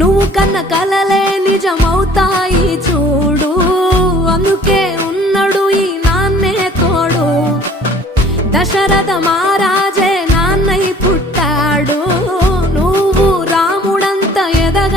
నువ్వు కన్న కలలే నిజమవుతాయి చూడు, అందుకే ఉన్నాడు ఈ నాన్నే తోడు. దశరథ మహారాజే నాన్నై పుట్టాడు, నువ్వు రాముడంత ఎదగ